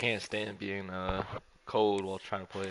can't stand being cold while trying to play.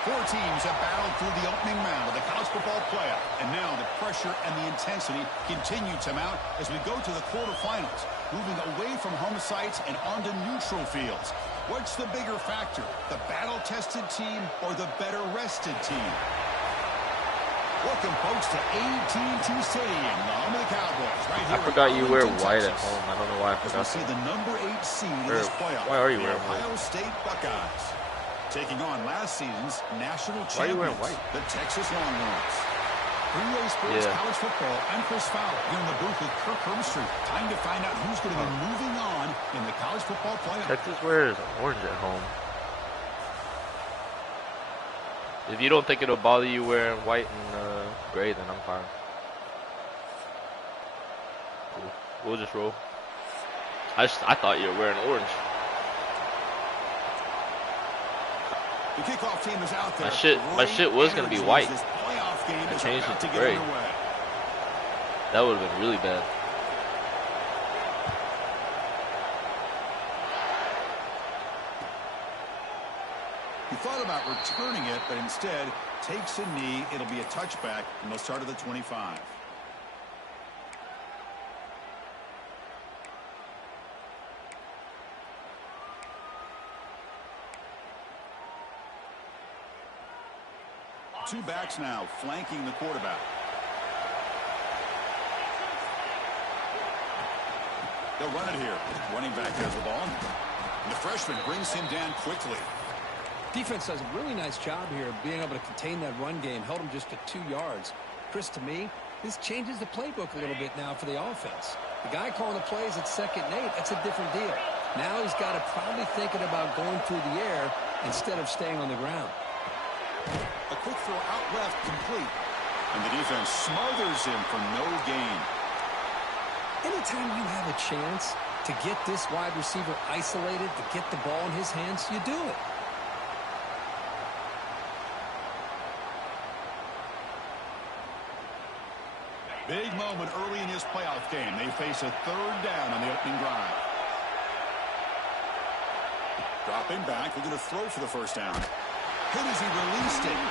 4 teams have battled through the opening round of the college football playoff. And now the pressure and the intensity continue to mount as we go to the quarterfinals, moving away from home sites and onto neutral fields. What's the bigger factor, the battle-tested team or the better-rested team? Welcome, folks, to AT&T Stadium, the home of the Cowboys. Right here I forgot you wear white Texas. at home. I don't know why I forgot. See the number 8 seed in this playoff. Why are you wearing Ohio white? State Buckeyes, taking on last season's national champions, Why are you wearing white? the Texas Longhorns. Relay Sports College Football. I'm Chris Fowler here in the booth with Kirk Herbstreit. Time to find out who's going to be moving on in the college football playoff. Texas wears orange at home. If you don't think it'll bother you wearing white and gray, then I'm fine. Cool. We'll just roll. I thought you were wearing orange. The kickoff team is out there. My shit was gonna be white. I changed it to gray. That would have been really bad. He thought about returning it, but instead takes a knee. It'll be a touchback, and they'll start at the 25. Two backs now flanking the quarterback. They'll run it here. Running back has the ball. And the freshman brings him down quickly. Defense does a really nice job here of being able to contain that run game. Held him just at 2 yards. Chris, to me, this changes the playbook a little bit now for the offense. The guy calling the plays at 2nd and 8, that's a different deal. Now he's got to probably thinking about going through the air instead of staying on the ground. A quick throw out left, complete. And the defense smothers him for no gain. Anytime you have a chance to get this wide receiver isolated, to get the ball in his hands, you do it. Big moment early in his playoff game. They face a 3rd down on the opening drive. Dropping back, they're going to throw for the 1st down. Hit as he released it.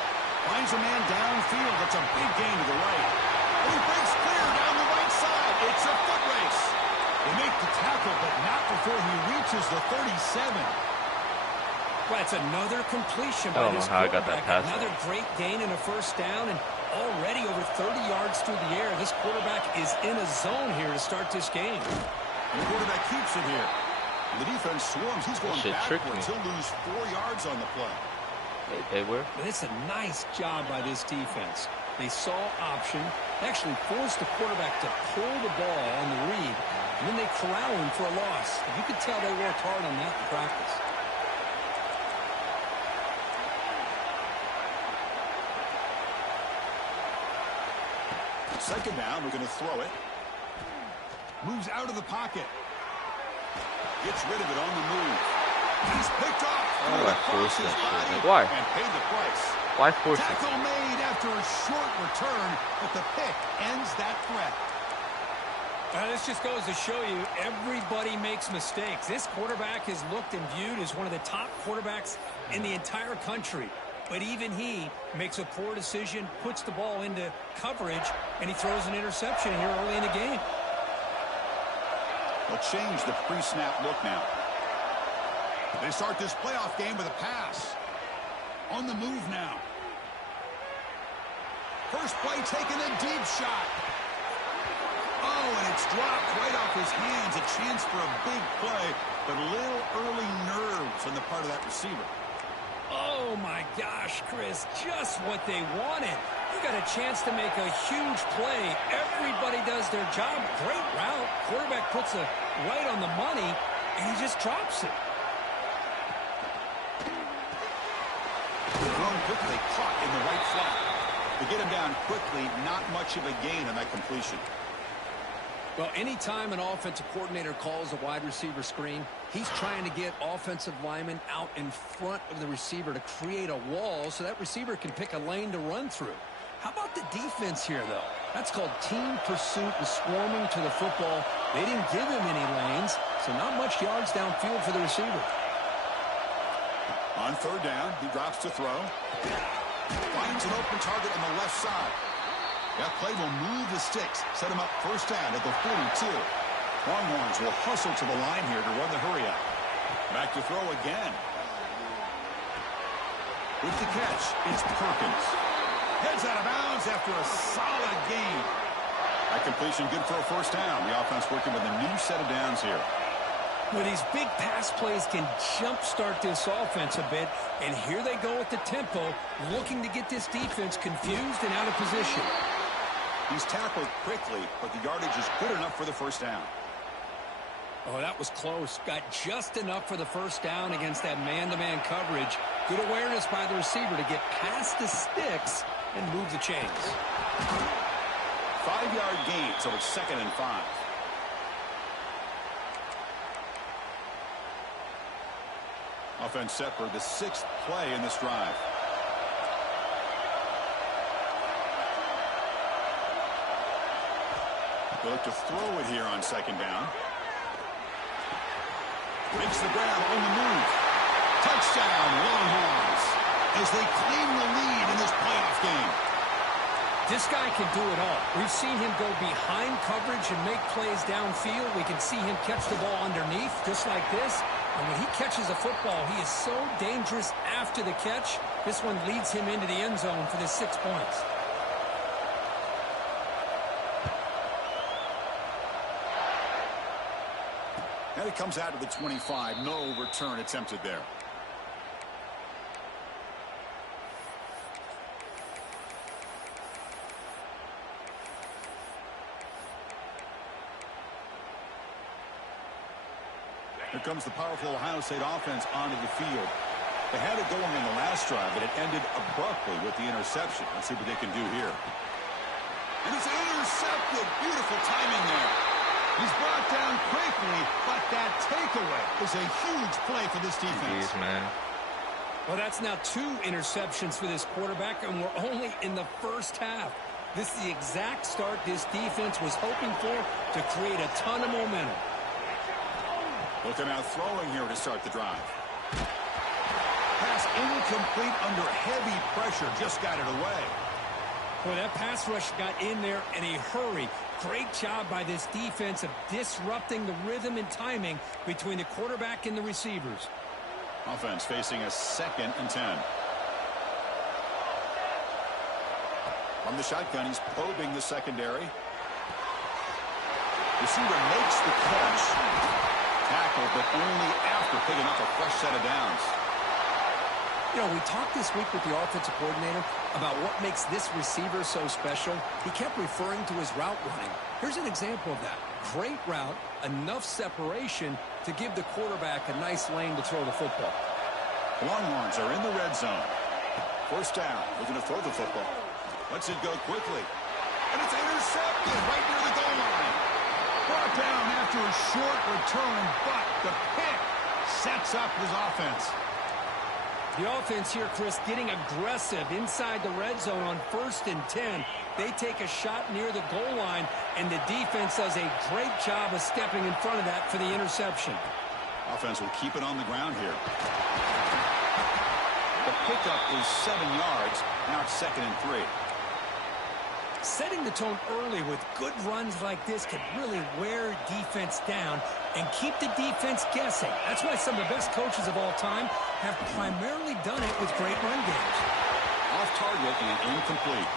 Finds a man downfield. That's a big gain to the right. And he breaks clear down the right side. It's a foot race. They make the tackle, but not before he reaches the 37. Well, that's another completion I by don't this know how I got that quarterback. pass. Another great gain and a 1st down, and already over 30 yards through the air. This quarterback is in a zone here to start this game. And the quarterback keeps it here. And the defense swarms. He's going backwards. He'll lose 4 yards on the play. They were. It's a nice job by this defense. They saw option, actually forced the quarterback to pull the ball on the read, and then they corral him for a loss. You could tell they worked hard on that in practice. Second down, we're going to throw it. Moves out of the pocket. Gets rid of it on the move. He's picked off. Oh, I forced that shit. Like, why? And paid the price. Why force it? Tackle made after a short return, but the pick ends that threat. This just goes to show you everybody makes mistakes. This quarterback is looked and viewed as one of the top quarterbacks in the entire country. But even he makes a poor decision, puts the ball into coverage, and he throws an interception here early in the game. They'll change the pre-snap look now. They start this playoff game with a pass. On the move now. First play taking a deep shot. Oh, and it's dropped right off his hands. A chance for a big play, but a little early nerves on the part of that receiver. Oh, my gosh, Chris, just what they wanted. You got a chance to make a huge play. Everybody does their job. Great route. Quarterback puts it right on the money, and he just drops it. Thrown quickly, caught in the right flat. To get him down quickly, not much of a gain on that completion. Well, anytime an offensive coordinator calls a wide receiver screen, he's trying to get offensive linemen out in front of the receiver to create a wall so that receiver can pick a lane to run through. How about the defense here, though? That's called team pursuit and swarming to the football. They didn't give him any lanes, so not much yards downfield for the receiver. On third down, he drops to throw. Finds an open target on the left side. That play will move the sticks, set him up first down at the 42. Longhorns will hustle to the line here to run the hurry up. Back to throw again. With the catch, it's Perkins. Heads out of bounds after a solid gain. That completion good for a first down. The offense working with a new set of downs here. Well, these big pass plays can jumpstart this offense a bit, and here they go at the tempo, looking to get this defense confused and out of position. He's tackled quickly, but the yardage is good enough for the first down. Oh, that was close. Got just enough for the first down against that man-to-man coverage. Good awareness by the receiver to get past the sticks and move the chains. 5-yard gain, so it's 2nd and 5. Offense set for the 6th play in this drive. They'll look to throw it here on 2nd down. Makes the grab on the move. Touchdown, Longhorns, as they claim the lead in this playoff game. This guy can do it all. We've seen him go behind coverage and make plays downfield. We can see him catch the ball underneath, just like this. And when he catches a football, he is so dangerous after the catch. This one leads him into the end zone for the 6 points. And it comes out to the 25. No return attempted there. Here comes the powerful Ohio State offense onto the field. They had it going in the last drive, but it ended abruptly with the interception. Let's see what they can do here. And it's intercepted. Beautiful timing there. He's brought down quickly, but that takeaway is a huge play for this defense. Jeez, man. Well, that's now 2 interceptions for this quarterback, and we're only in the first half. This is the exact start this defense was hoping for to create a ton of momentum. Looking out throwing here to start the drive. Pass incomplete under heavy pressure. Just got it away. Boy, that pass rush got in there in a hurry. Great job by this defense of disrupting the rhythm and timing between the quarterback and the receivers. Offense facing a 2nd and 10. From the shotgun, he's probing the secondary. Receiver makes the catch. Tackle, but only after picking up a fresh set of downs. You know, we talked this week with the offensive coordinator about what makes this receiver so special. He kept referring to his route running. Here's an example of that. Great route, enough separation to give the quarterback a nice lane to throw the football. The Longhorns are in the red zone. First down, looking to throw the football. Lets it go quickly. And it's intercepted right near the goal line. Brought down after a short return, but the pick sets up his offense. The offense here, Chris, getting aggressive inside the red zone on 1st and 10. They take a shot near the goal line, and the defense does a great job of stepping in front of that for the interception. Offense will keep it on the ground here. The pickup is 7 yards. Now it's 2nd and 3. Setting the tone early with good runs like this can really wear defense down and keep the defense guessing. That's why some of the best coaches of all time have primarily done it with great run games. Off target and incomplete.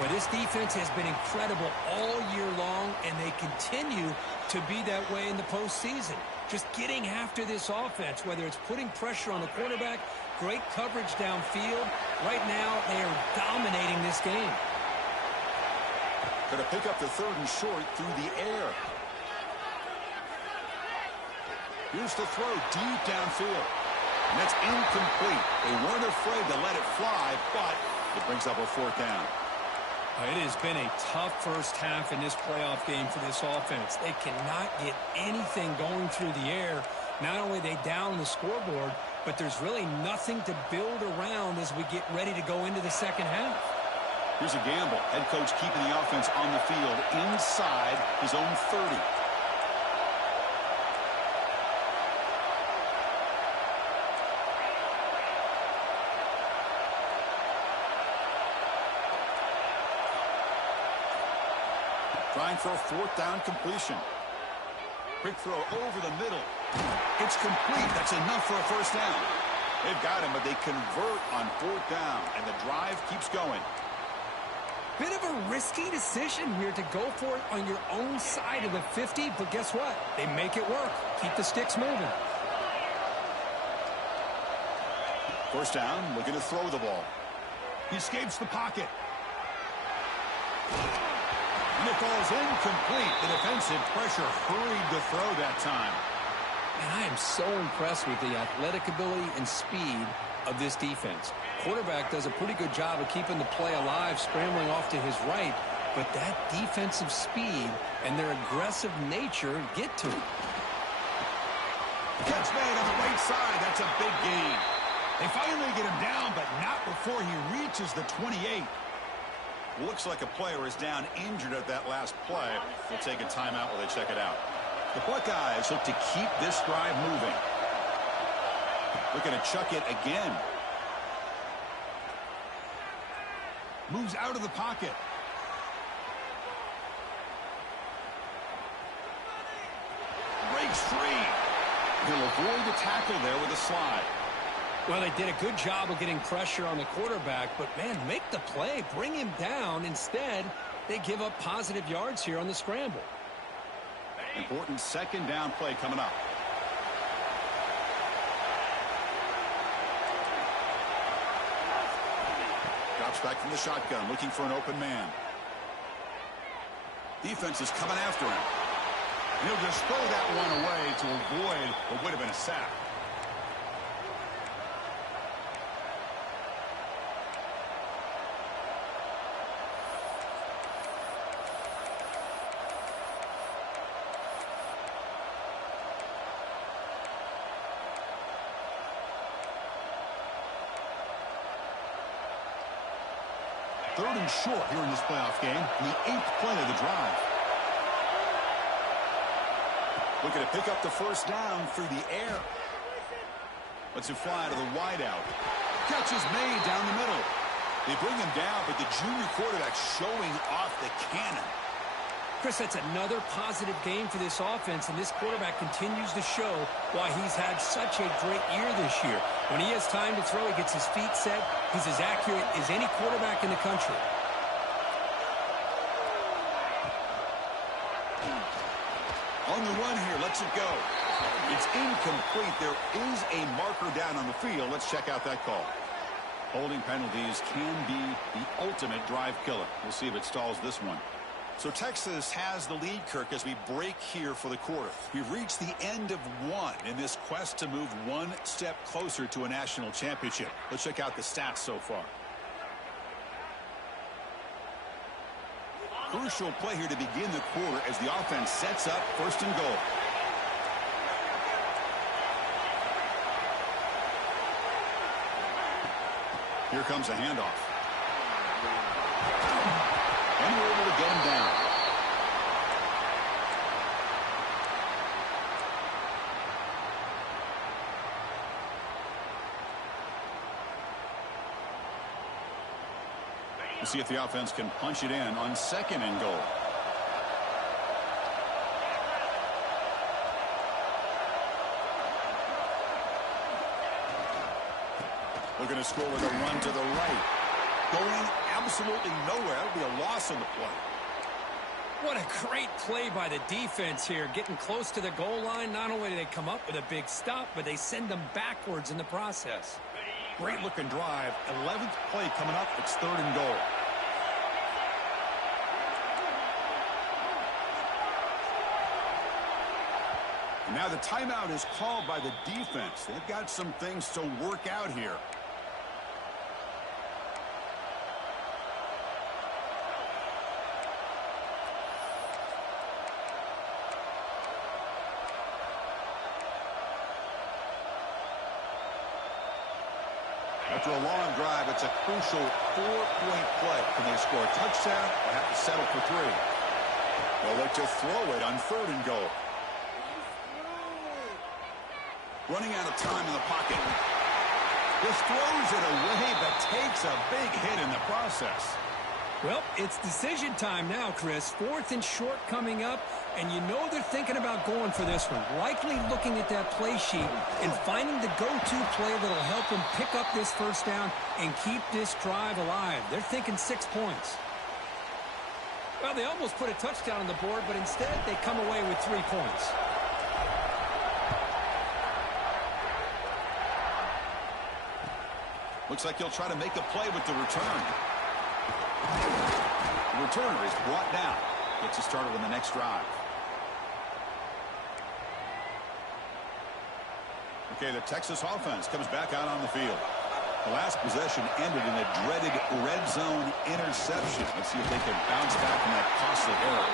Boy, this defense has been incredible all year long, and they continue to be that way in the postseason. Just getting after this offense, whether it's putting pressure on the quarterback, great coverage downfield. Right now, they are dominating this game. Going to pick up the 3rd and short through the air. Here's the throw deep downfield. And that's incomplete. They weren't afraid to let it fly, but it brings up a 4th down. It has been a tough first half in this playoff game for this offense. They cannot get anything going through the air. Not only are they down the scoreboard, but there's really nothing to build around as we get ready to go into the second half. Here's a gamble. Head coach keeping the offense on the field inside his own 30. Trying for a 4th down completion. Quick throw over the middle. It's complete. That's enough for a 1st down. They've got him, but they convert on 4th down, and the drive keeps going. Bit of a risky decision here to go for it on your own side of the 50, but guess what? They make it work. Keep the sticks moving. 1st down, looking to throw the ball. He escapes the pocket. And it falls incomplete. The defensive pressure hurried the throw that time. And I am so impressed with the athletic ability and speed of this defense. Quarterback does a pretty good job of keeping the play alive, scrambling off to his right, but that defensive speed and their aggressive nature get to him. Catch made on the right side. That's a big gain. They finally get him down, but not before he reaches the 28. Looks like a player is down injured at that last play. We'll take a timeout while they check it out. The Buckeyes look to keep this drive moving. Looking to chuck it again. Moves out of the pocket. Breaks free. He'll avoid the tackle there with a slide. Well, they did a good job of getting pressure on the quarterback, but, man, make the play. Bring him down. Instead, they give up positive yards here on the scramble. Important 2nd down play coming up. Drops back from the shotgun, looking for an open man. Defense is coming after him. And he'll just throw that one away to avoid what would have been a sack. Third and short here in this playoff game. The 8th play of the drive. Looking to pick up the 1st down through the air. Lets it fly to the wideout. Catch is made down the middle. They bring him down, but the junior quarterback showing off the cannon. Chris, that's another positive game for this offense, and this quarterback continues to show why he's had such a great year this year. When he has time to throw, he gets his feet set. He's as accurate as any quarterback in the country. On the run here, lets it go. It's incomplete. There is a marker down on the field. Let's check out that call. Holding penalties can be the ultimate drive killer. We'll see if it stalls this one. So Texas has the lead, Kirk, as we break here for the quarter. We've reached the end of one in this quest to move one step closer to a national championship. Let's check out the stats so far. Crucial play here to begin the quarter as the offense sets up 1st and goal. Here comes a handoff. And we're able to get him down. We'll see if the offense can punch it in on 2nd and goal. Looking to score with a run to the right. Going absolutely nowhere. That'll be a loss on the play. What a great play by the defense here. Getting close to the goal line, not only do they come up with a big stop, but they send them backwards in the process. Great looking drive. 11th play coming up. It's 3rd and goal. Now the timeout is called by the defense. They've got some things to work out here. After a long drive, it's a crucial 4-point play. Can they score a touchdown or have to settle for 3? They'll look to throw it on 3rd and goal. Running out of time in the pocket. Just throws it away, but takes a big hit in the process. Well, it's decision time now, Chris. 4th and short coming up, and you know they're thinking about going for this one. Likely looking at that play sheet and finding the go-to play that'll help them pick up this first down and keep this drive alive. They're thinking 6 points. Well, they almost put a touchdown on the board, but instead they come away with 3 points. Looks like he'll try to make a play with the return. The returner is brought down. Gets us started on the next drive. Okay, the Texas offense comes back out on the field. The last possession ended in a dreaded red zone interception. Let's see if they can bounce back from that costly error.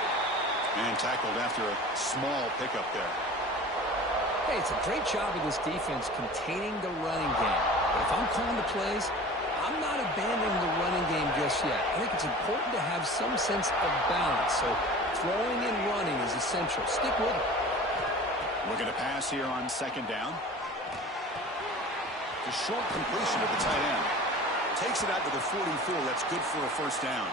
And tackled after a small pickup there. Hey, it's a great job of this defense containing the running game. But if I'm calling the plays, I'm not abandoning the running game just yet. I think it's important to have some sense of balance. So throwing and running is essential. Stick with it. Looking to pass here on 2nd down. The short completion of the tight end. Takes it out to the 44. That's good for a 1st down.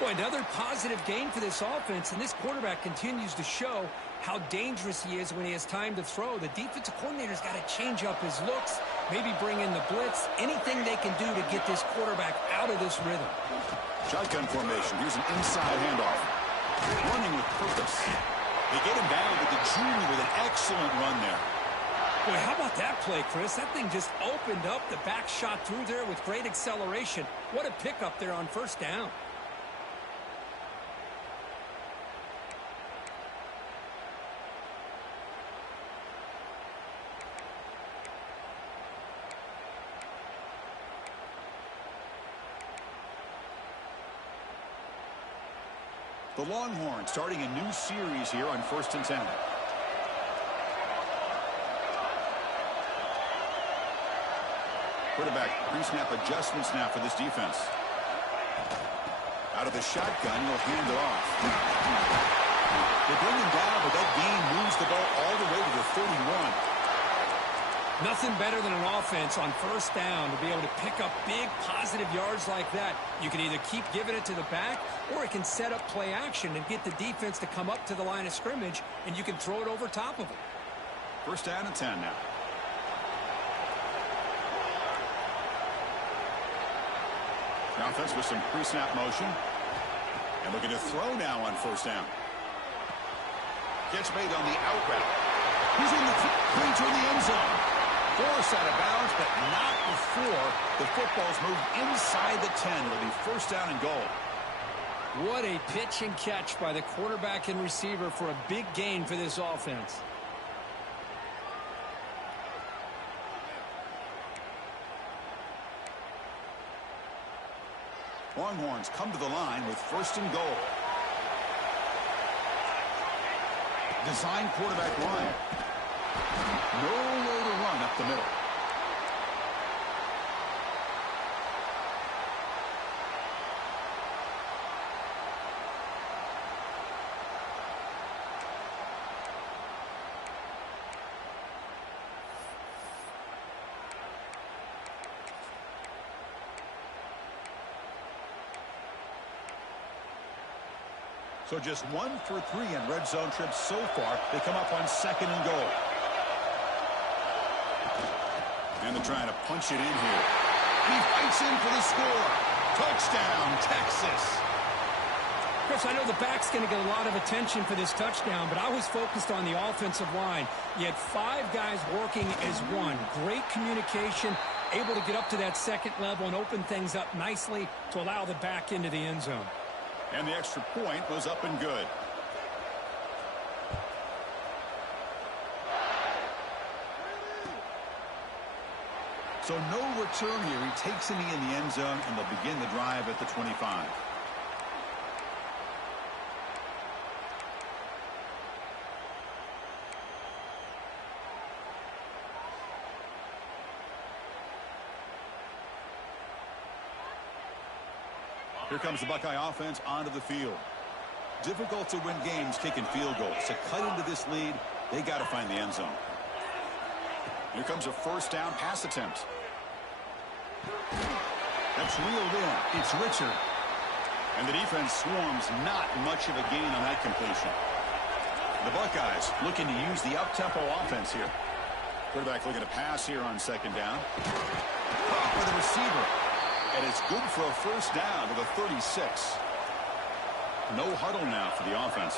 Boy, another positive gain for this offense, and this quarterback continues to show how dangerous he is when he has time to throw. The defensive coordinator's got to change up his looks, maybe bring in the blitz, anything they can do to get this quarterback out of this rhythm. Shotgun formation. Here's an inside handoff. Running with purpose. They get him down with the junior with an excellent run there. Boy, how about that play, Chris? That thing just opened up. The back shot through there with great acceleration. What a pickup there on 1st down. The Longhorns starting a new series here on 1st and 10. Quarterback pre-snap adjustments now for this defense. Out of the shotgun, he'll hand it off. They bring him down, but that gain moves the ball all the way to the 31. Nothing better than an offense on 1st down to be able to pick up big positive yards like that. You can either keep giving it to the back, or it can set up play action and get the defense to come up to the line of scrimmage, and you can throw it over top of them. 1st down and 10 now. The offense with some pre-snap motion. And looking to throw now on 1st down. Gets made on the out route. He's in the clean to the end zone. Forced out of bounds, but not before the football's moved inside the 10. It'll be 1st down and goal. What a pitch and catch by the quarterback and receiver for a big gain for this offense. Longhorns come to the line with 1st and goal. Design quarterback run. No way to run up the middle. So just 1 for 3 in red zone trips so far. They come up on 2nd and goal. And they're trying to punch it in here. He fights in for the score. Touchdown, Texas. Chris, I know the back's going to get a lot of attention for this touchdown, but I was focused on the offensive line. You had 5 guys working as one. Great communication, able to get up to that second level and open things up nicely to allow the back into the end zone. And the extra point was up and good. So no return here. He takes a knee in the end zone, and they'll begin the drive at the 25. Here comes the Buckeye offense onto the field. Difficult to win games kicking field goals. To cut into this lead, they got to find the end zone. Here comes a first down pass attempt. That's reeled in. It's Richard. And the defense swarms, not much of a gain on that completion. The Buckeyes looking to use the up-tempo offense here. Quarterback looking to pass here on second down. Caught by the receiver. And it's good for a first down to the 36. No huddle now for the offense.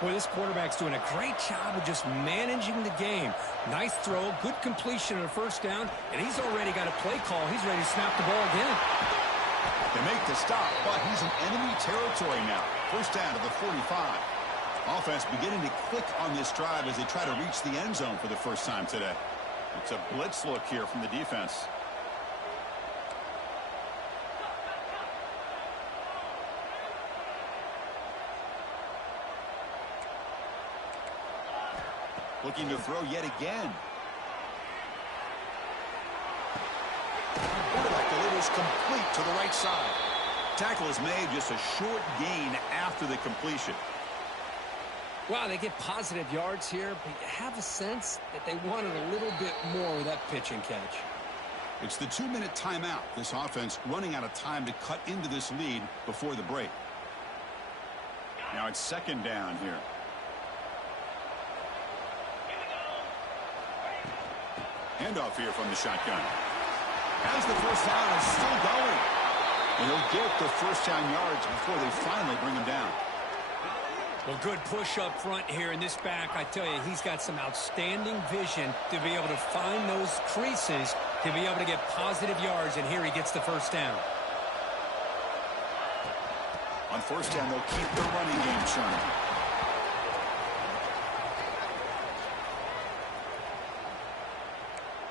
Boy, this quarterback's doing a great job of just managing the game. Nice throw, good completion on a first down, and he's already got a play call. He's ready to snap the ball again. They make the stop, but he's in enemy territory now. First down to the 45. Offense beginning to click on this drive as they try to reach the end zone for the first time today. It's a blitz look here from the defense. Looking to throw yet again. Quarterback delivers complete to the right side. Tackle is made, just a short gain after the completion. Wow, they get positive yards here, but you have a sense that they wanted a little bit more with that pitch and catch. It's the 2-minute timeout. This offense running out of time to cut into this lead before the break. Now it's second down here. Handoff here from the shotgun. As the first down is still going. And he'll get the first down yards before they finally bring him down. Well, good push up front here in this back. I tell you, he's got some outstanding vision to be able to find those creases, to be able to get positive yards, and here he gets the first down. On first down, they'll keep their running game churning.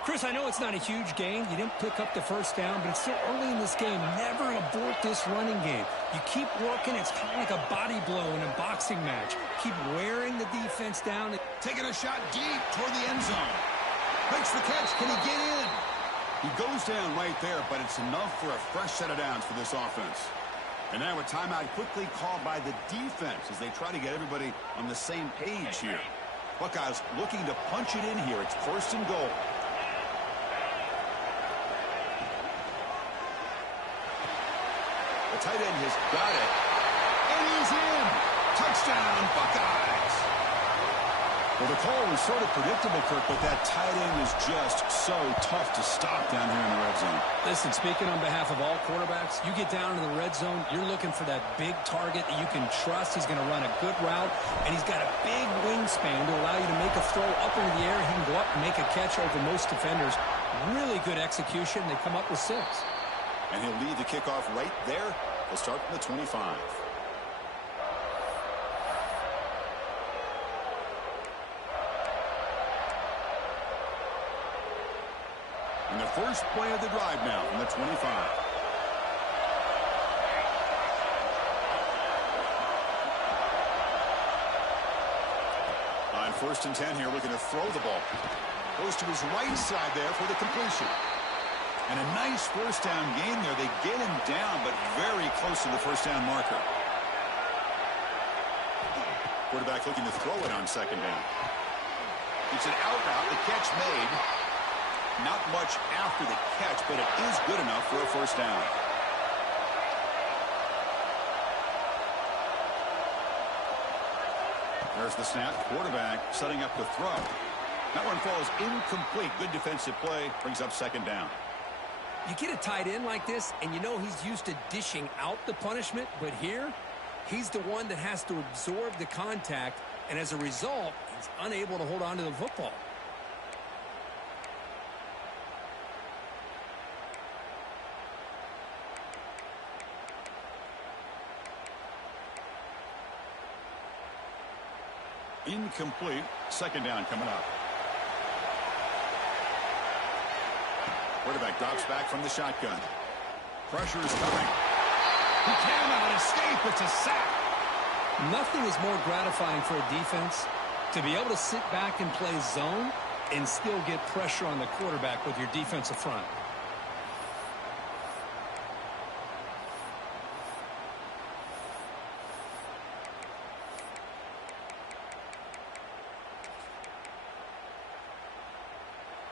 Chris, I know it's not a huge gain. You didn't pick up the first down, but it's still early in this game. Never abort this running game. You keep working. It's kind of like a body blow in a boxing match. Keep wearing the defense down. Taking a shot deep toward the end zone. Makes the catch. Can he get in? He goes down right there, but it's enough for a fresh set of downs for this offense. And now a timeout quickly called by the defense as they try to get everybody on the same page here. Buckeyes looking to punch it in here. It's first and goal. The tight end has got it. And he's in. Touchdown, Buckeyes. Well, the call was sort of predictable, Kirk, but that tight end is just so tough to stop down here in the red zone. Listen, speaking on behalf of all quarterbacks, you get down into the red zone, you're looking for that big target that you can trust. He's going to run a good route, and he's got a big wingspan to allow you to make a throw up into the air. He can go up and make a catch over most defenders. Really good execution. They come up with 6. And he'll lead the kickoff right there. They'll start from the 25. And the first play of the drive now from the 25. On first and 10 here, looking to throw the ball. Goes to his right side there for the completion. And a nice first down gain there. They get him down, but very close to the first down marker. Quarterback looking to throw it on second down. It's an out route. The catch made. Not much after the catch, but it is good enough for a first down. There's the snap. Quarterback setting up to throw. That one falls incomplete. Good defensive play. Brings up second down. You get a tight end like this, and you know he's used to dishing out the punishment, but here, he's the one that has to absorb the contact, and as a result, he's unable to hold on to the football. Incomplete. Second down coming up. Quarterback drops back from the shotgun. Pressure is coming. He cannot escape. It's a sack. Nothing is more gratifying for a defense to be able to sit back and play zone and still get pressure on the quarterback with your defensive front.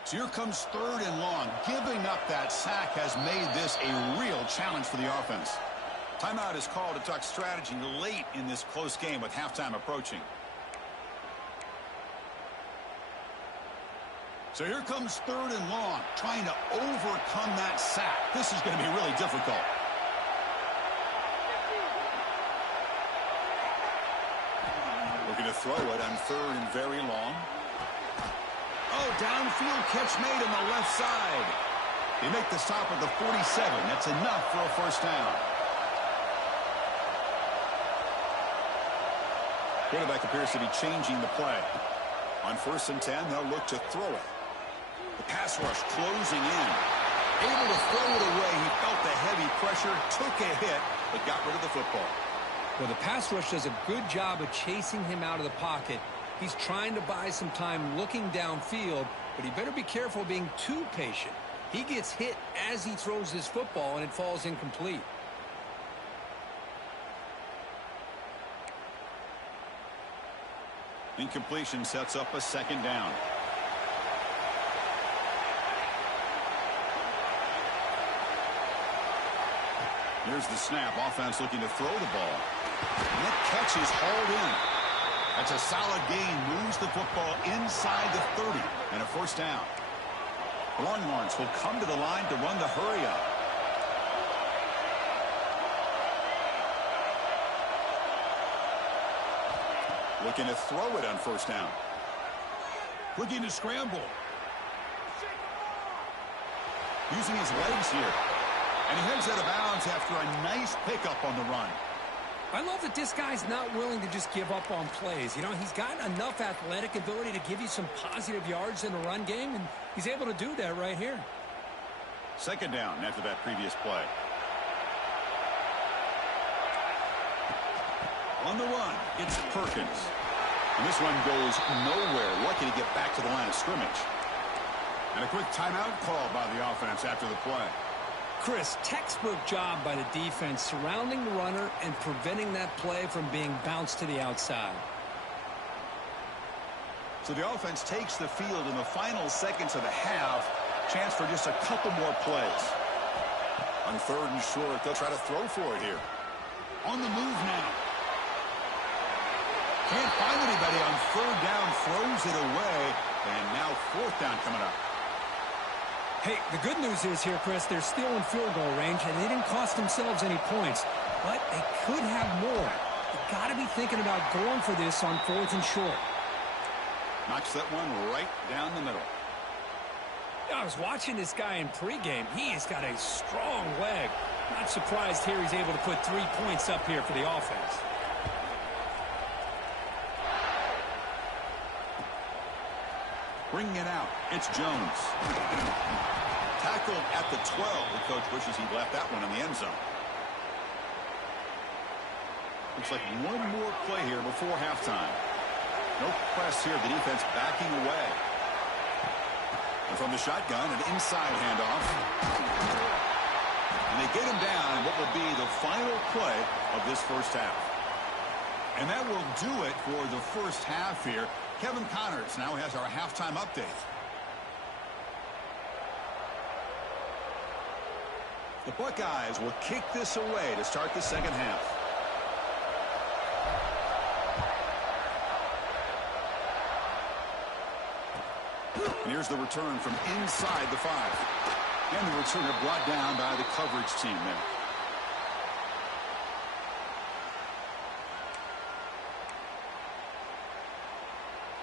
So here comes 3rd and long. Giving up that sack has made this a real challenge for the offense. Timeout is called to talk strategy late in this close game with halftime approaching. So here comes 3rd and long, trying to overcome that sack. This is going to be really difficult. Looking to throw it on 3rd and very long. Oh, downfield catch made on the left side. They make the stop at the 47. That's enough for a first down. Quarterback appears to be changing the play. On 1st and 10, they'll look to throw it. The pass rush closing in. Able to throw it away. He felt the heavy pressure, took a hit, but got rid of the football. Well, the pass rush does a good job of chasing him out of the pocket. He's trying to buy some time looking downfield, but he better be careful being too patient. He gets hit as he throws his football, and it falls incomplete. Incompletion sets up a second down. Here's the snap. Offense looking to throw the ball. And that catch is hauled in. That's a solid gain. Moves the football inside the 30 and a first down. The Longhorns will come to the line to run the hurry up. Looking to throw it on first down. Looking to scramble. Using his legs here. And he heads out of bounds after a nice pickup on the run. I love that this guy's not willing to just give up on plays. You know, he's got enough athletic ability to give you some positive yards in the run game, and he's able to do that right here. Second down after that previous play. On the run, it's Perkins. And this one goes nowhere. Lucky to get back to the line of scrimmage. And a quick timeout call by the offense after the play. Chris, textbook job by the defense surrounding the runner and preventing that play from being bounced to the outside. So the offense takes the field in the final seconds of the half. Chance for just a couple more plays. On 3rd and short, they'll try to throw for it here. On the move now. Can't find anybody on 3rd down, throws it away, and now 4th down coming up. Hey, the good news is here, Chris, they're still in field goal range, and they didn't cost themselves any points, but they could have more. You've got to be thinking about going for this on 4th and short. Knocks that one right down the middle. I was watching this guy in pregame. He has got a strong leg. Not surprised here he's able to put 3 points up here for the offense. Bringing it out, it's Jones. Tackled at the 12. The coach wishes he'd left that one in the end zone. Looks like one more play here before halftime. No press here. The defense backing away. And from the shotgun, an inside handoff. And they get him down in what will be the final play of this first half. And that will do it for the first half here. Kevin Connors now has our halftime update. The Buckeyes will kick this away to start the second half. And here's the return from inside the 5. And the returner brought down by the coverage team there.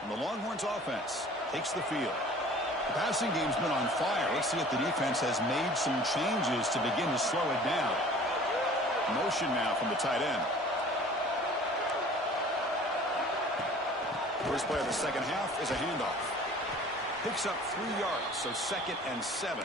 And the Longhorns offense takes the field. The passing game's been on fire. Let's see if the defense has made some changes to begin to slow it down. Motion now from the tight end. First play of the second half is a handoff. Picks up 3 yards, so 2nd and 7.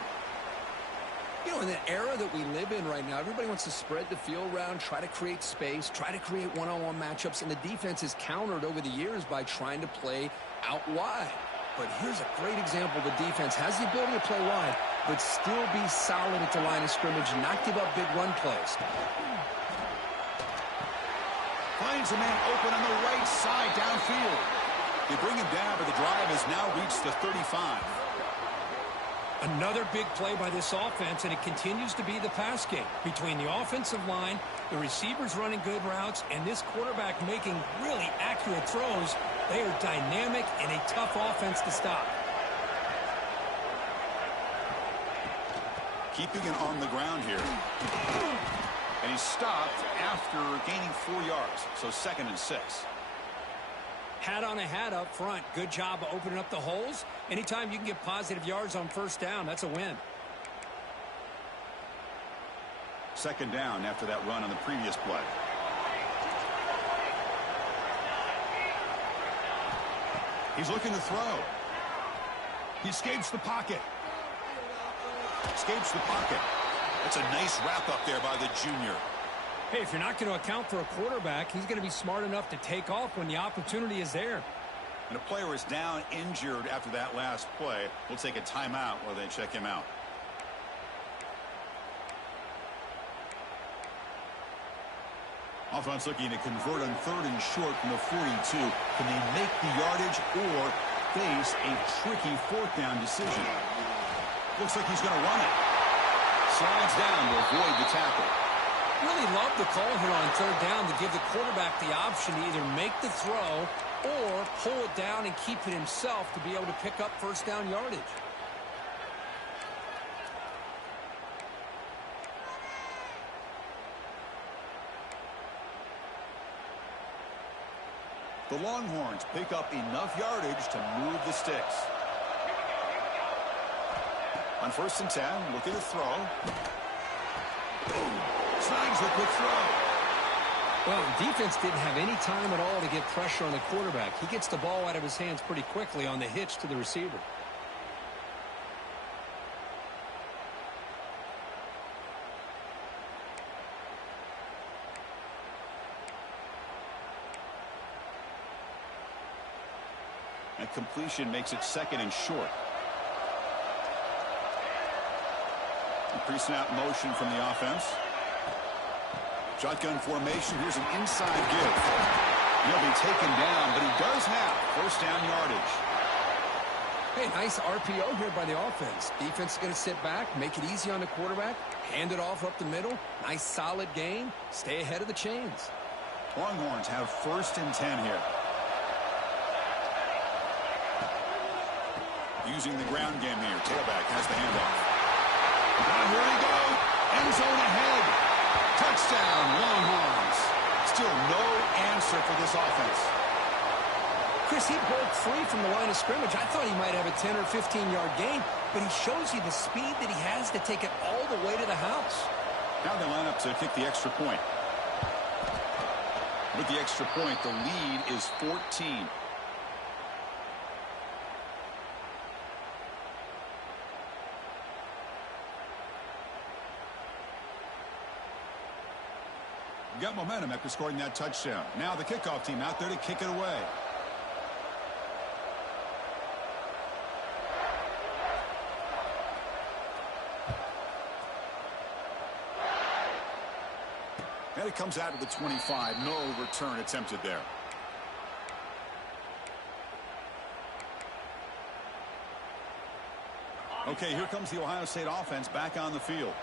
You know, in the era that we live in right now, everybody wants to spread the field around, try to create space, try to create one-on-one matchups, and the defense is countered over the years by trying to play out wide. But here's a great example. The defense has the ability to play wide, but still be solid at the line of scrimmage, not give up big run plays. Finds a man open on the right side downfield. They bring him down, but the drive has now reached the 35. Another big play by this offense, and it continues to be the pass game. Between the offensive line, the receivers running good routes, and this quarterback making really accurate throws, they are dynamic and a tough offense to stop. Keeping it on the ground here. And he's stopped after gaining 4 yards, so 2nd and 6. Hat on a hat up front. Good job of opening up the holes. Anytime you can get positive yards on first down, that's a win. 2nd down after that run on the previous play. He's looking to throw. He escapes the pocket. Escapes the pocket. That's a nice wrap up there by the junior. Hey, if you're not going to account for a quarterback, he's going to be smart enough to take off when the opportunity is there. And a player is down injured after that last play. We'll take a timeout while they check him out. Offense looking to convert on 3rd and short from the 42. Can they make the yardage or face a tricky 4th down decision? Looks like he's going to run it. Slides down to avoid the tackle. Really love the call here on 3rd down to give the quarterback the option to either make the throw or pull it down and keep it himself to be able to pick up first down yardage. The Longhorns pick up enough yardage to move the sticks. On 1st and 10, looking to throw. Snags the quick throw. Well, the defense didn't have any time at all to get pressure on the quarterback. He gets the ball out of his hands pretty quickly on the hitch to the receiver. And completion makes it 2nd and short. Pre-snap motion from the offense. Shotgun formation. Here's an inside give. He'll be taken down, but he does have first down yardage. Hey, nice RPO here by the offense. Defense is going to sit back, make it easy on the quarterback, hand it off up the middle. Nice solid gain. Stay ahead of the chains. Longhorns have 1st and 10 here. Using the ground game here. Tailback has the handoff. Now here we go. End zone ahead. Touchdown, Longhorns. Still no answer for this offense. Chris, he broke free from the line of scrimmage. I thought he might have a 10 or 15-yard gain, but he shows you the speed that he has to take it all the way to the house. Now they line up to kick the extra point. With the extra point, the lead is 14. Got momentum after scoring that touchdown. Now the kickoff team out there to kick it away. And it comes out of the 25. No return attempted there. Okay, here comes the Ohio State offense back on the field.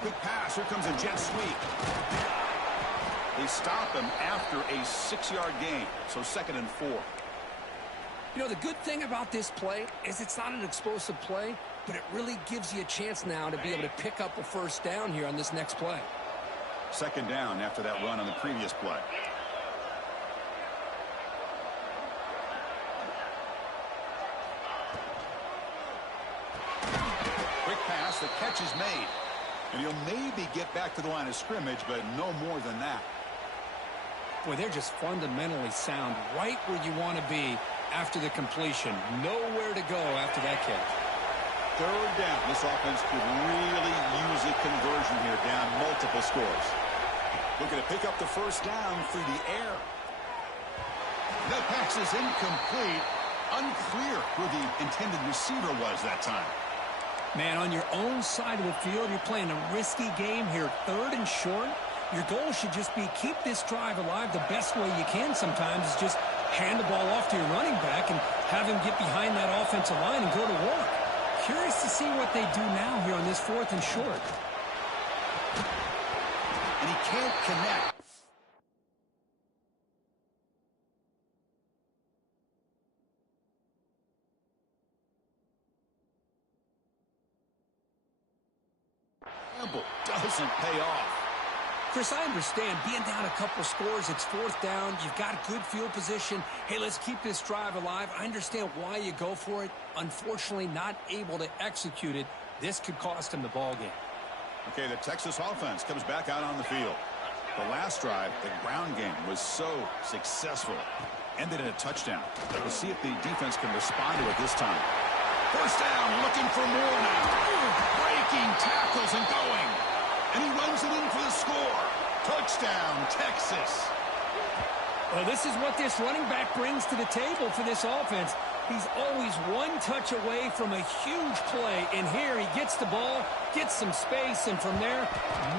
Quick pass. Here comes a jet sweep. They stop him after a 6-yard gain. So 2nd and 4. You know, the good thing about this play is it's not an explosive play, but it really gives you a chance now to be able to pick up a first down here on this next play. 2nd down after that run on the previous play. Quick pass. The catch is made. And he'll maybe get back to the line of scrimmage, but no more than that. Boy, they're just fundamentally sound, right where you want to be after the completion. Nowhere to go after that catch. Third down. This offense could really use a conversion here, down multiple scores. Looking to pick up the first down through the air. That pass is incomplete. Unclear who the intended receiver was that time. Man, on your own side of the field, you're playing a risky game here. 3rd and short. Your goal should just be keep this drive alive the best way you can sometimes is just hand the ball off to your running back and have him get behind that offensive line and go to work. Curious to see what they do now here on this 4th and short. And he can't connect. Doesn't pay off. Chris, I understand being down a couple scores, it's 4th down, you've got good field position. Hey, let's keep this drive alive. I understand why you go for it. Unfortunately, not able to execute it. This could cost him the ball game. Okay, the Texas offense comes back out on the field. The last drive, the ground game, was so successful. Ended in a touchdown. We'll see if the defense can respond to it this time. First down, looking for more now. Breaking tackles and going. And he runs it in for the score. Touchdown, Texas. Well, this is what this running back brings to the table for this offense. He's always one touch away from a huge play. And here he gets the ball, gets some space, and from there,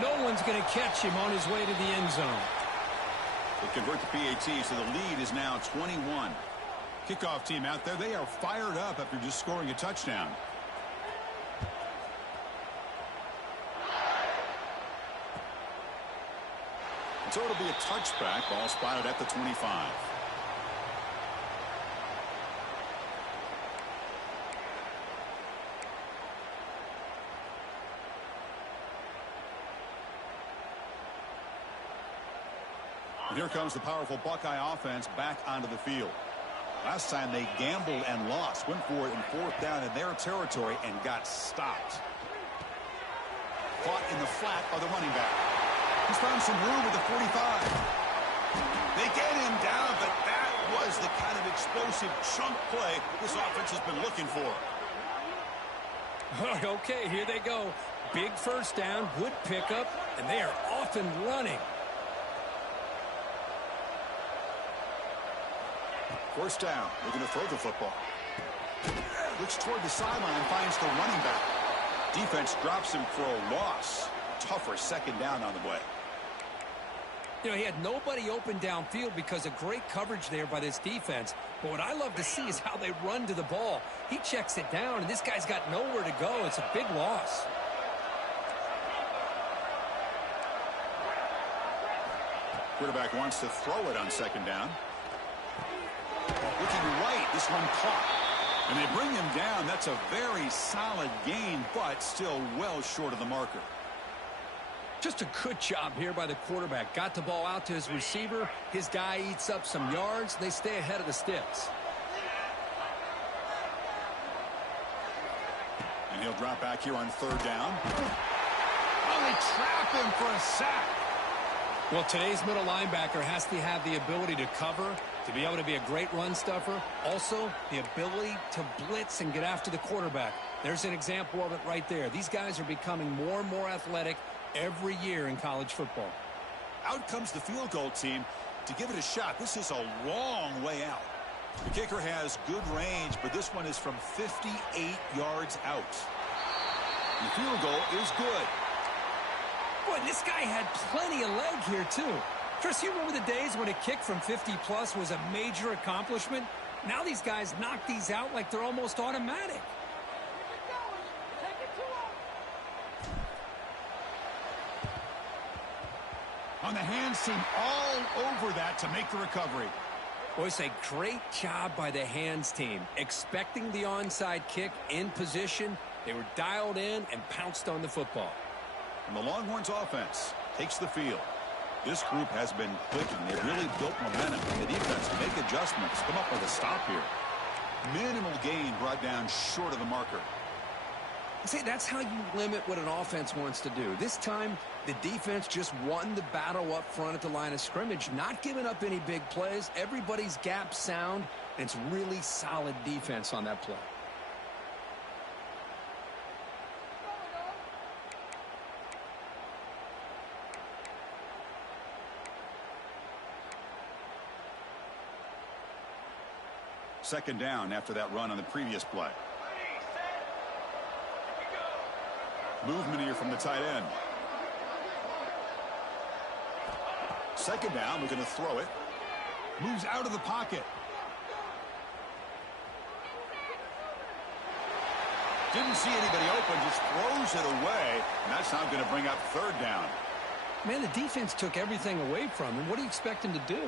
no one's going to catch him on his way to the end zone. They convert the PAT, so the lead is now 21. Kickoff team out there, they are fired up after just scoring a touchdown. So it'll be a touchback. Ball spotted at the 25. And here comes the powerful Buckeye offense back onto the field. Last time they gambled and lost. Went for it in 4th down in their territory and got stopped. Caught in the flat by the running back. He's found some room at the 45. They get him down, but that was the kind of explosive chunk play this offense has been looking for. Okay, here they go. Big first down, good pickup, and they are off and running. First down, looking to throw the football. Looks toward the sideline, finds the running back. Defense drops him for a loss. Tougher second down on the way. You know, he had nobody open downfield because of great coverage there by this defense. But what I love to see is how they run to the ball. He checks it down, and this guy's got nowhere to go. It's a big loss. Quarterback wants to throw it on second down. Looking right, this one caught. And they bring him down. That's a very solid gain, but still well short of the marker. Just a good job here by the quarterback. Got the ball out to his receiver. His guy eats up some yards. They stay ahead of the sticks. And he'll drop back here on 3rd down. Oh, they trap him for a sack. Well, today's middle linebacker has to have the ability to cover, to be able to be a great run stuffer. Also, the ability to blitz and get after the quarterback. There's an example of it right there. These guys are becoming more and more athletic every year in college football. Out comes the field goal team to give it a shot. This is a long way out. The kicker has good range, but this one is from 58 yards out. The field goal is good. Boy, this guy had plenty of leg here, too. Chris, you remember the days when a kick from 50-plus was a major accomplishment? Now these guys knock these out like they're almost automatic. On the hands team all over that to make the recovery. Boy, it's a great job by the hands team. Expecting the onside kick in position, they were dialed in and pounced on the football. And the Longhorns offense takes the field. This group has been clicking. They've really built momentum. And the defense make adjustments. Come up with a stop here. Minimal gain brought down short of the marker. See, that's how you limit what an offense wants to do. This time, the defense just won the battle up front at the line of scrimmage, not giving up any big plays. Everybody's gap sound, and it's really solid defense on that play. Second down after that run on the previous play. Movement here from the tight end. Second down, we're going to throw it. Moves out of the pocket. Didn't see anybody open, just throws it away, and that's now going to bring up third down. Man, the defense took everything away from him. What do you expect him to do?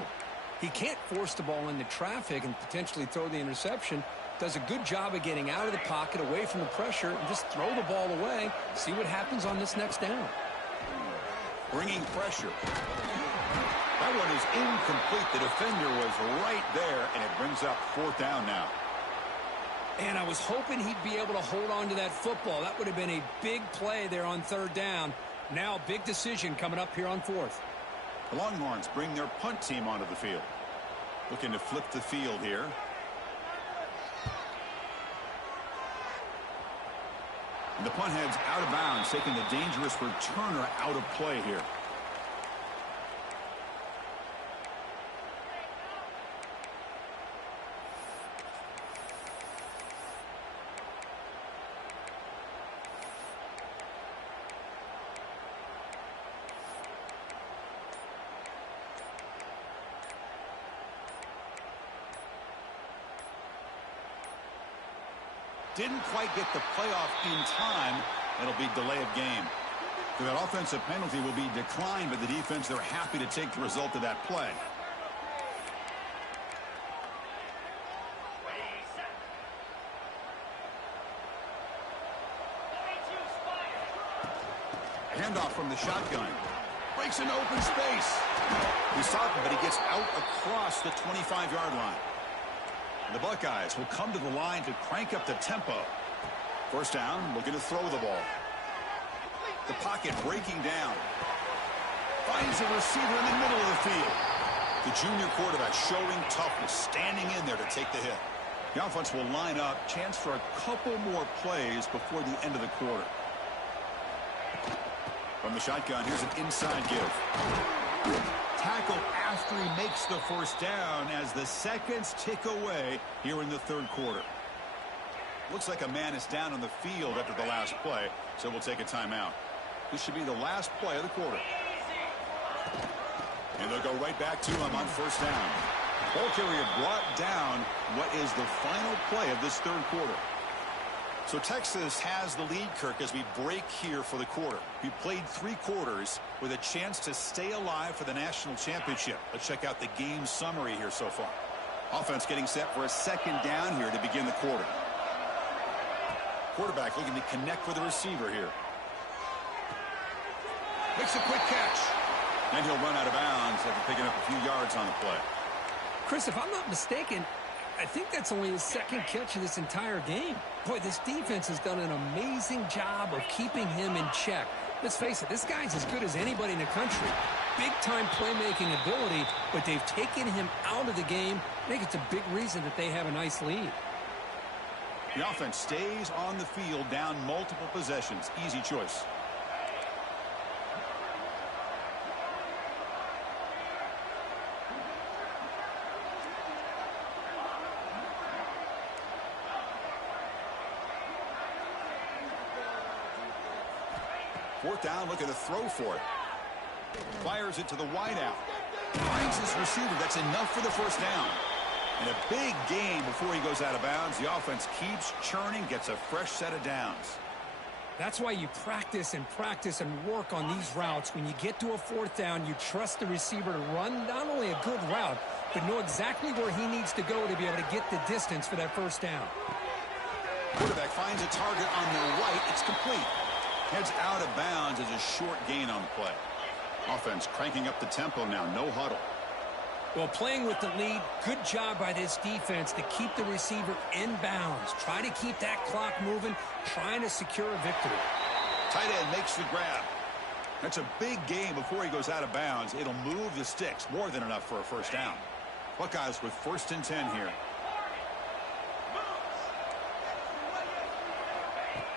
He can't force the ball into traffic and potentially throw the interception. Does a good job of getting out of the pocket, away from the pressure, and just throw the ball away. See what happens on this next down. Bringing pressure. That one is incomplete. The defender was right there, and it brings up fourth down now. And I was hoping he'd be able to hold on to that football. That would have been a big play there on third down. Now, big decision coming up here on fourth. The Longhorns bring their punt team onto the field. Looking to flip the field here. And the punt heads out of bounds, taking the dangerous returner out of play here. Didn't quite get the playoff in time. It'll be delay of game. So that offensive penalty will be declined by the defense. They're happy to take the result of that play. Handoff from the shotgun. Breaks an open space. He's stopped him, but he gets out across the 25-yard line. The Buckeyes will come to the line to crank up the tempo. First down, looking to throw the ball. The pocket breaking down. Finds a receiver in the middle of the field. The junior quarterback showing toughness, standing in there to take the hit. The offense will line up. Chance for a couple more plays before the end of the quarter. From the shotgun, here's an inside give. Tackle after he makes the first down as the seconds tick away here in the third quarter. Looks like a man is down on the field after the last play, so we'll take a timeout. This should be the last play of the quarter. And they'll go right back to him on first down. Ball carrier brought down what is the final play of this third quarter. So Texas has the lead, Kirk, as we break here for the quarter. We played 3 quarters with a chance to stay alive for the national championship. Let's check out the game summary here so far. Offense getting set for a second down here to begin the quarter. Quarterback looking to connect with the receiver here. Makes a quick catch. And he'll run out of bounds after picking up a few yards on the play. Chris, if I'm not mistaken, I think that's only his second catch of this entire game. Boy, this defense has done an amazing job of keeping him in check. Let's face it, this guy's as good as anybody in the country. Big-time playmaking ability, but they've taken him out of the game. I think it's a big reason that they have a nice lead. The offense stays on the field down multiple possessions. Easy choice. Fourth down, looking to throw for it. Fires it to the wideout. Finds his receiver. That's enough for the first down. And a big gain before he goes out of bounds. The offense keeps churning, gets a fresh set of downs. That's why you practice and work on these routes. When you get to a fourth down, you trust the receiver to run not only a good route, but know exactly where he needs to go to be able to get the distance for that first down. Quarterback finds a target on the right. It's complete. Heads out of bounds as a short gain on the play. Offense cranking up the tempo now. No huddle. Well, playing with the lead, good job by this defense to keep the receiver in bounds. Try to keep that clock moving, trying to secure a victory. Tight end makes the grab. That's a big gain before he goes out of bounds. It'll move the sticks, more than enough for a first down. Buckeyes with 1st and 10 here.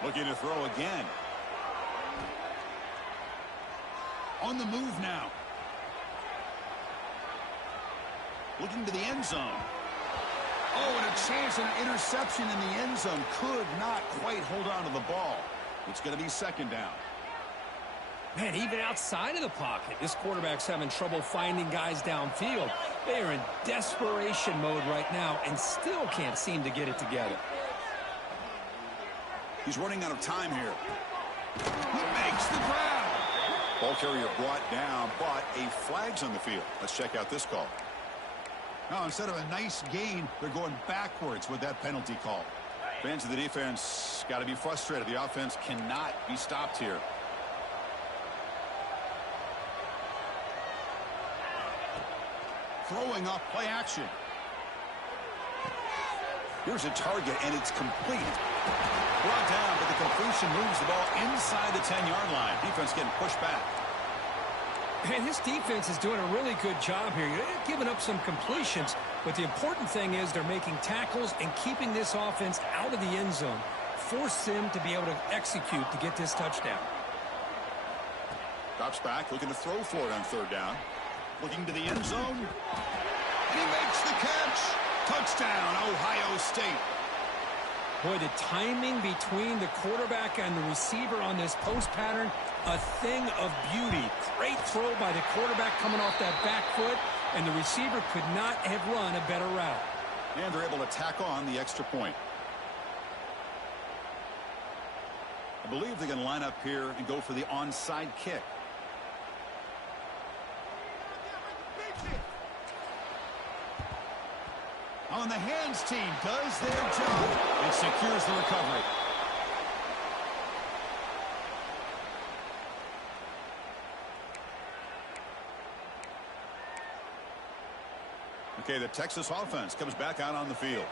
Looking to throw again. On the move now. Looking to the end zone. Oh, and a chance at an interception in the end zone. Could not quite hold on to the ball. It's going to be 2nd down. Man, even outside of the pocket, this quarterback's having trouble finding guys downfield. They are in desperation mode right now and still can't seem to get it together. He's running out of time here. He makes the grab. Ball carrier brought down, but a flag's on the field. Let's check out this call. Now, instead of a nice gain, they're going backwards with that penalty call. Fans of the defense got to be frustrated. The offense cannot be stopped here. Throwing up play action. Here's a target, and it's complete. Brought down, but the completion moves the ball inside the 10-yard line. Defense getting pushed back. And this defense is doing a really good job here. They're giving up some completions, but the important thing is they're making tackles and keeping this offense out of the end zone. Force them to be able to execute to get this touchdown. Drops back, looking to throw for it on 3rd down. Looking to the end zone. And he makes the catch. Touchdown, Ohio State. Boy, the timing between the quarterback and the receiver on this post pattern, a thing of beauty. Great throw by the quarterback coming off that back foot, and the receiver could not have run a better route. And they're able to tack on the extra point. I believe they can line up here and go for the onside kick. On the hands team does their job and secures the recovery. Okay, the Texas offense comes back out on the field.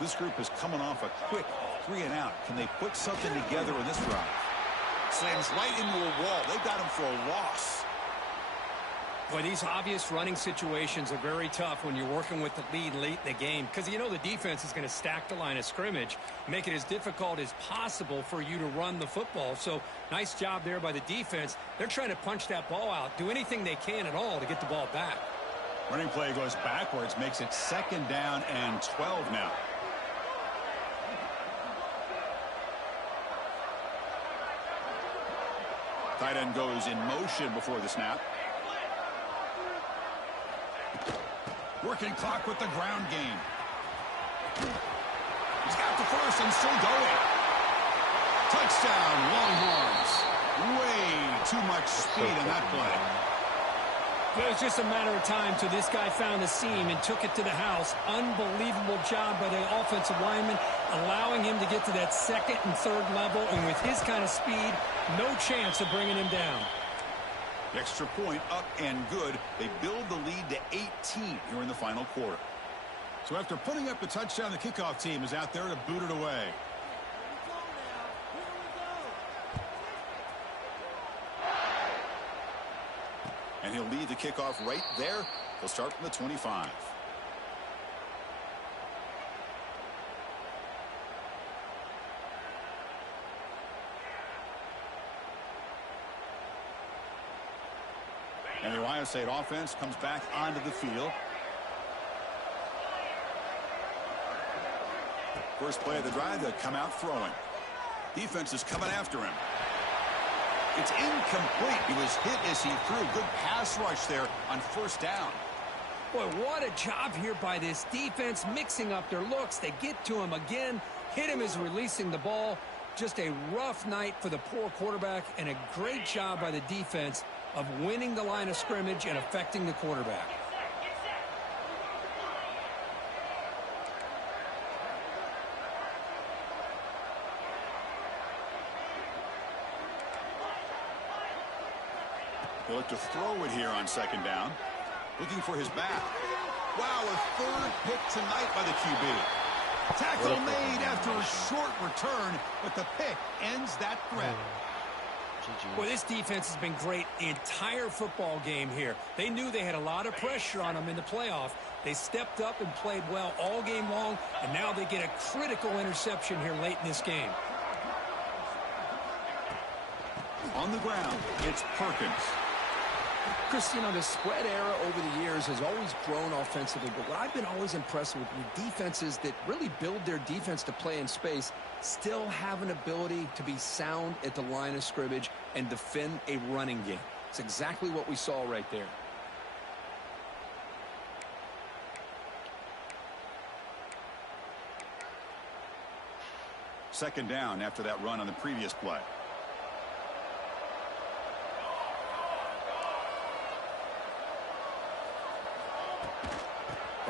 This group is coming off a quick 3-and-out. Can they put something together in this drive? Slams right into a wall. They got him for a loss. Boy, these obvious running situations are very tough when you're working with the lead late in the game because you know the defense is going to stack the line of scrimmage, make it as difficult as possible for you to run the football. So nice job there by the defense. They're trying to punch that ball out, do anything they can at all to get the ball back. Running play goes backwards, makes it 2nd down and 12 now. Tight end goes in motion before the snap. Working clock with the ground game. He's got the first and still going. Touchdown, Longhorns. Way too much speed in that play. It was just a matter of time till this guy found the seam and took it to the house. Unbelievable job by the offensive lineman, allowing him to get to that 2nd and 3rd level. And with his kind of speed, no chance of bringing him down. Extra point up and good. They build the lead to 18 here in the final quarter. So after putting up the touchdown, the kickoff team is out there to boot it away. And he'll lead the kickoff right there. He'll start from the 25. And the Ohio State offense comes back onto the field. First play of the drive, they come out throwing. Defense is coming after him. It's incomplete. He was hit as he threw. Good pass rush there on 1st down. Boy, what a job here by this defense, mixing up their looks. They get to him again, hit him as releasing the ball. Just a rough night for the poor quarterback, and a great job by the defense of winning the line of scrimmage and affecting the quarterback. They look to throw it here on 2nd down. Looking for his back. Wow, a third pick tonight by the QB. Tackle made after a short return, but the pick ends that threat. Well, this defense has been great the entire football game here. They knew they had a lot of pressure on them in the playoff. They stepped up and played well all game long, and now they get a critical interception here late in this game. On the ground, it's Perkins. Chris, you know, the spread era over the years has always grown offensively, but what I've been always impressed with defenses that really build their defense to play in space still have an ability to be sound at the line of scrimmage and defend a running game. It's exactly what we saw right there. Second down after that run on the previous play.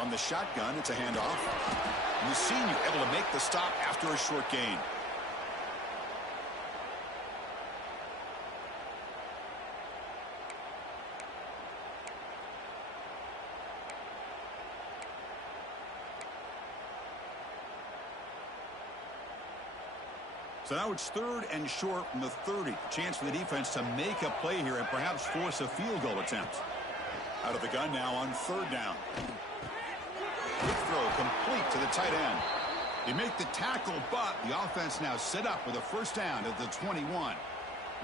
From the shotgun, it's a handoff. And the senior able to make the stop after a short gain. So now it's 3rd and short from the 30. Chance for the defense to make a play here and perhaps force a field goal attempt. Out of the gun now on 3rd down. Quick throw complete to the tight end. They make the tackle, but the offense now set up with a first down at the 21.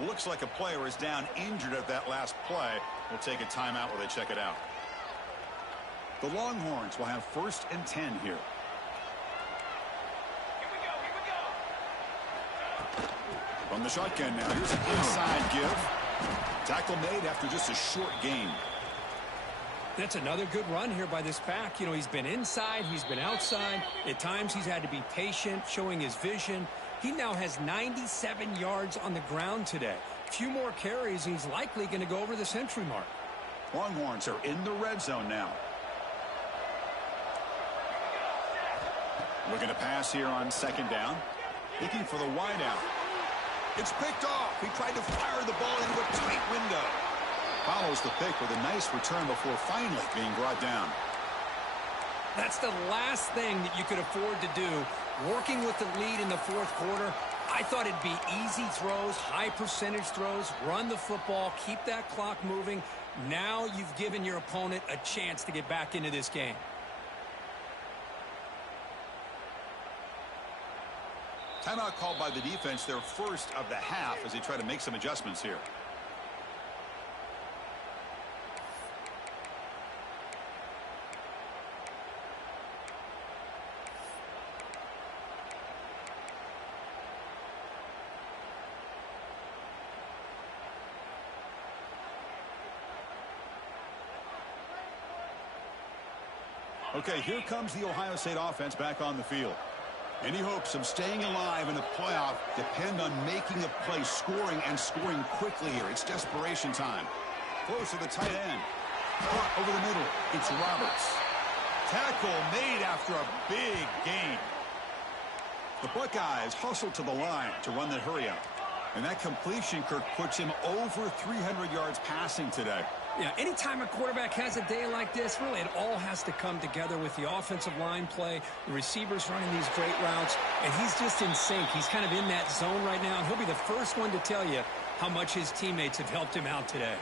Looks like a player is down injured at that last play. We'll take a timeout while they check it out. The Longhorns will have 1st and 10 here. From the shotgun now, here's an inside give. Tackle made after just a short gain. That's another good run here by this back. You know, he's been inside, he's been outside. At times he's had to be patient, showing his vision. He now has 97 yards on the ground today. A few more carries, and he's likely going to go over the century mark. Longhorns are in the red zone now. Looking to pass here on 2nd down. Looking for the wideout. It's picked off. He tried to fire the ball into a tight window. Follows the pick with a nice return before finally being brought down. That's the last thing that you could afford to do. Working with the lead in the 4th quarter, I thought it'd be easy throws, high percentage throws, run the football, keep that clock moving. Now you've given your opponent a chance to get back into this game. Timeout called by the defense, their first of the half, as they try to make some adjustments here. Okay, here comes the Ohio State offense back on the field. Any hopes of staying alive in the playoff depend on making a play, scoring, and scoring quickly here. It's desperation time. Close to the tight end. Caught over the middle. It's Roberts. Tackle made after a big gain. The Buckeyes hustle to the line to run the hurry up. And that completion, Kirk, puts him over 300 yards passing today. Yeah, anytime a quarterback has a day like this, really it all has to come together with the offensive line play, the receivers running these great routes, and he's just in sync. He's kind of in that zone right now, and he'll be the first one to tell you how much his teammates have helped him out today.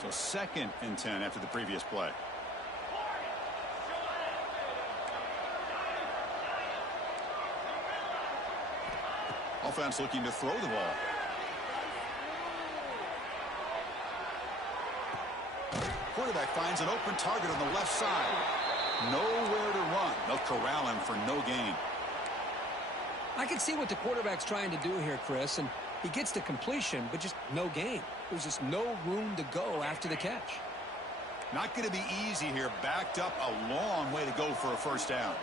So 2nd and 10 after the previous play. Offense looking to throw the ball. Quarterback finds an open target on the left side. Nowhere to run. They'll corral him for no gain. I can see what the quarterback's trying to do here, Chris, and he gets the completion, but just no gain. There's just no room to go after the catch. Not going to be easy here. Backed up a long way to go for a first down.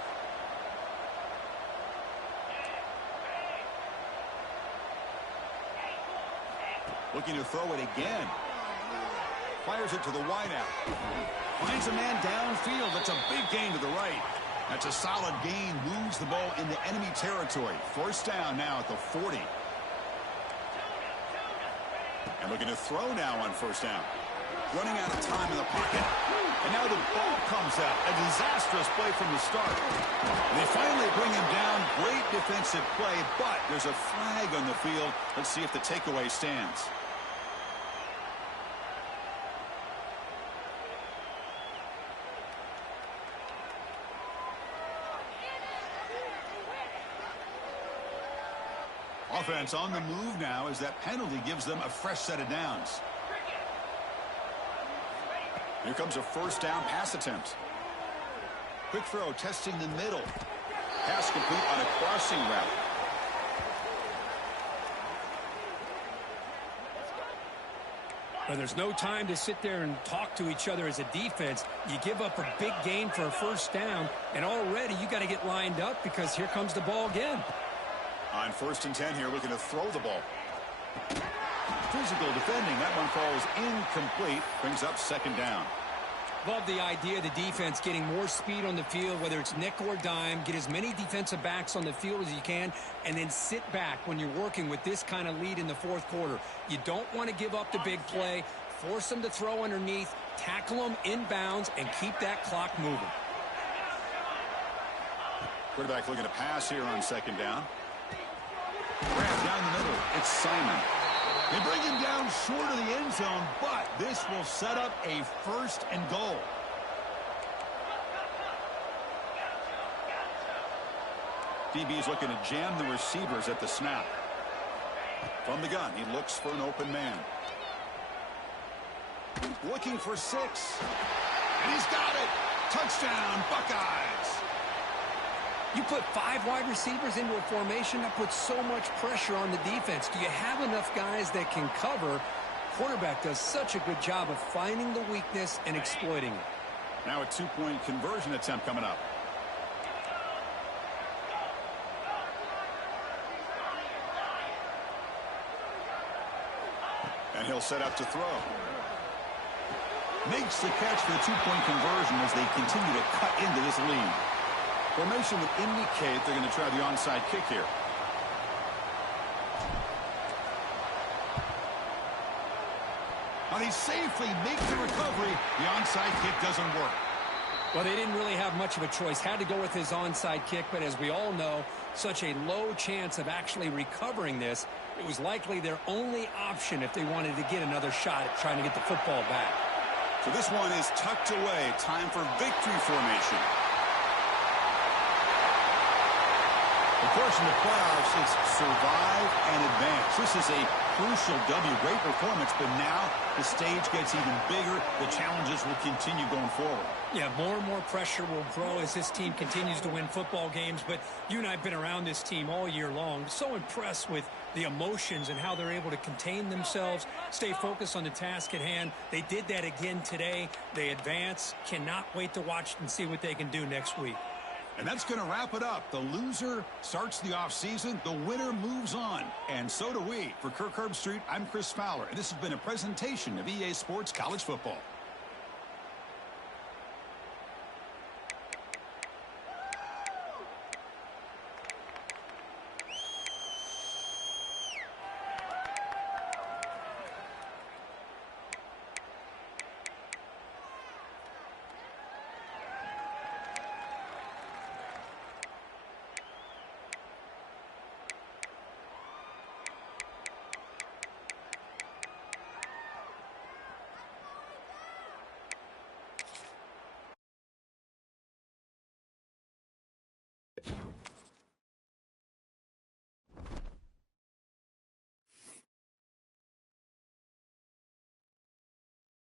Looking to throw it again. Fires it to the wideout. Finds a man downfield. That's a big gain to the right. That's a solid gain. Moves the ball into enemy territory. First down now at the 40. And looking to throw now on first down. Running out of time in the pocket. And now the ball comes out. A disastrous play from the start. And they finally bring him down. Great defensive play, but there's a flag on the field. Let's see if the takeaway stands. Offense on the move now as that penalty gives them a fresh set of downs. Here comes a first down pass attempt. Quick throw testing the middle. Pass complete on a crossing route. Well, there's no time to sit there and talk to each other as a defense. You give up a big gain for a first down, and already you got to get lined up because here comes the ball again. On 1st and 10 here, looking to throw the ball. Physical defending. That one falls incomplete. Brings up 2nd down. Love the idea of the defense getting more speed on the field, whether it's nickel or dime. Get as many defensive backs on the field as you can, and then sit back when you're working with this kind of lead in the 4th quarter. You don't want to give up the big play. Force them to throw underneath, tackle them inbounds, and keep that clock moving. Quarterback looking to pass here on 2nd down. Grab down the middle. It's Simon. They bring him down short of the end zone, but this will set up a 1st and goal. DB's looking to jam the receivers at the snap. From the gun, he looks for an open man. Looking for 6. And he's got it. Touchdown, Buckeyes. You put 5 wide receivers into a formation, that puts so much pressure on the defense. Do you have enough guys that can cover? Quarterback does such a good job of finding the weakness and exploiting it. Now a 2-point conversion attempt coming up. And he'll set up to throw. Makes the catch for the 2-point conversion as they continue to cut into this lead. Formation would indicate they're going to try the onside kick here. Now they safely make the recovery. The onside kick doesn't work. Well, they didn't really have much of a choice. Had to go with his onside kick, but as we all know, such a low chance of actually recovering this. It was likely their only option if they wanted to get another shot at trying to get the football back. So this one is tucked away. Time for victory formation. Of course, in the playoffs, it's survive and advance. This is a crucial W. Great performance, but now the stage gets even bigger. The challenges will continue going forward. Yeah, more and more pressure will grow as this team continues to win football games. But you and I have been around this team all year long. So impressed with the emotions and how they're able to contain themselves, stay focused on the task at hand. They did that again today. They advance. Cannot wait to watch and see what they can do next week. And that's going to wrap it up. The loser starts the offseason. The winner moves on. And so do we. For Kirk Herbstreit, I'm Chris Fowler. And this has been a presentation of EA Sports College Football.